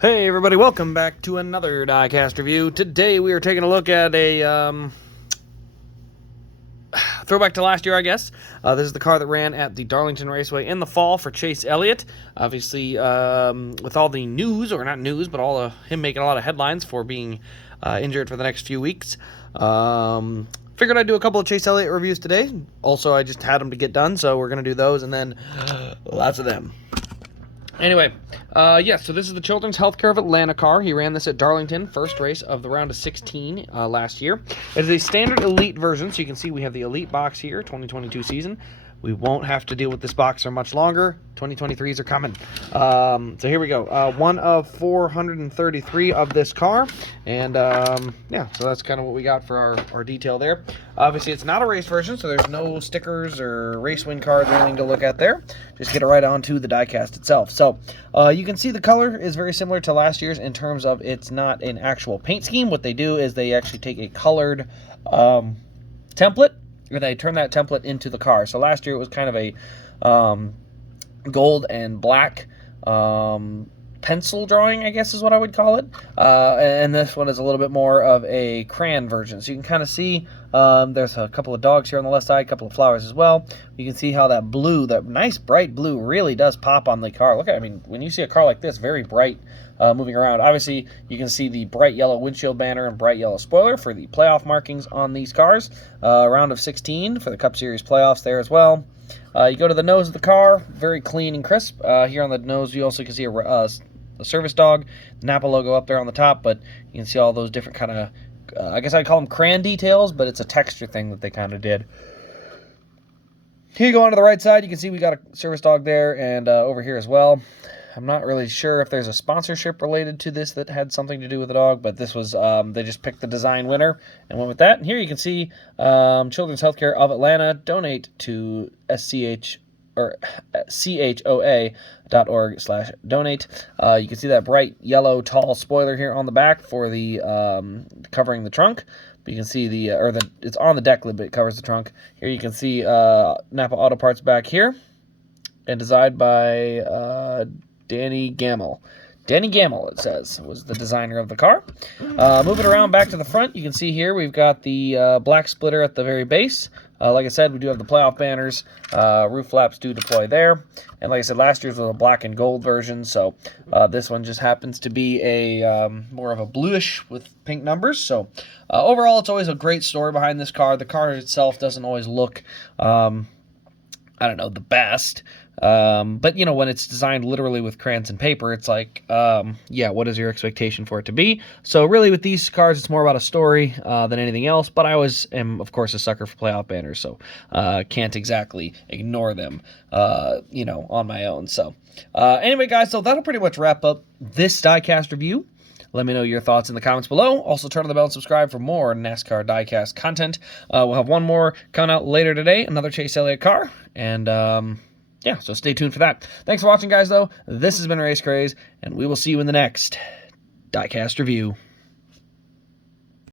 Hey everybody, welcome back to another Diecast review. Today we are taking a look at a throwback to last year, I guess. This is the car that ran at the Darlington Raceway in the fall for Chase Elliott. Obviously, with all the news, or not news, but all him making a lot of headlines for being injured for the next few weeks. Figured I'd do a couple of Chase Elliott reviews today. Also, I just had them to get done, so we're going to do those, and then lots of them. Anyway, so this is the Children's Healthcare of Atlanta car. He ran this at Darlington, first race of the round of 16 last year. It is a standard Elite version, so you can see we have the Elite box here, 2022 season. We won't have to deal with this box for much longer. 2023s are coming. So here we go. One of 433 of this car. And, so that's kind of what we got for our detail there. Obviously, it's not a race version, so there's no stickers or race win cards or anything to look at there. Just get it right onto the diecast itself. So you can see the color is very similar to last year's in terms of it's not an actual paint scheme. What they do is they actually take a colored template, and they turn that template into the car. So last year it was kind of a gold and black pencil drawing, I guess is what I would call it. And this one is a little bit more of a crayon version. So you can kind of see there's a couple of dogs here on the left side, a couple of flowers as well. You can see how that blue, that nice bright blue, really does pop on the car. Look at, I mean, when you see a car like this, very bright, moving around. Obviously, you can see the bright yellow windshield banner and bright yellow spoiler for the playoff markings on these cars. Round of 16 for the Cup Series playoffs there as well. You go to the nose of the car, very clean and crisp. Here on the nose, you also can see a service dog, Napa logo up there on the top, but you can see all those different kind of, I guess I'd call them crayon details, but it's a texture thing that they kind of did. Here you go on to the right side, you can see we got a service dog there, and over here as well. I'm not really sure if there's a sponsorship related to this that had something to do with the dog, but this was, they just picked the design winner and went with that. And here you can see Children's Healthcare of Atlanta donate to choa.org/donate. You can see that bright yellow tall spoiler here on the back for the covering the trunk. But you can see it's on the deck lid, but it covers the trunk. Here you can see Napa Auto Parts back here, and designed by Danny Gamble. Danny Gamble, it says, was the designer of the car. Moving around back to the front, you can see here we've got the black splitter at the very base. Like I said, we do have the playoff banners. Roof flaps do deploy there. And like I said, last year's was a black and gold version, so this one just happens to be a more of a bluish with pink numbers. So overall, it's always a great story behind this car. The car itself doesn't always look, the best. But you know, when it's designed literally with crayons and paper, it's like, what is your expectation for it to be? So really with these cars, it's more about a story than anything else, but I always am, of course, a sucker for playoff banners, so can't exactly ignore them, on my own. So anyway, guys, so that'll pretty much wrap up this diecast review. Let me know your thoughts in the comments below. Also, turn on the bell and subscribe for more NASCAR diecast content. We'll have one more coming out later today, another Chase Elliott car, and so stay tuned for that. Thanks for watching, guys, though. This has been Race Craze, and we will see you in the next diecast review.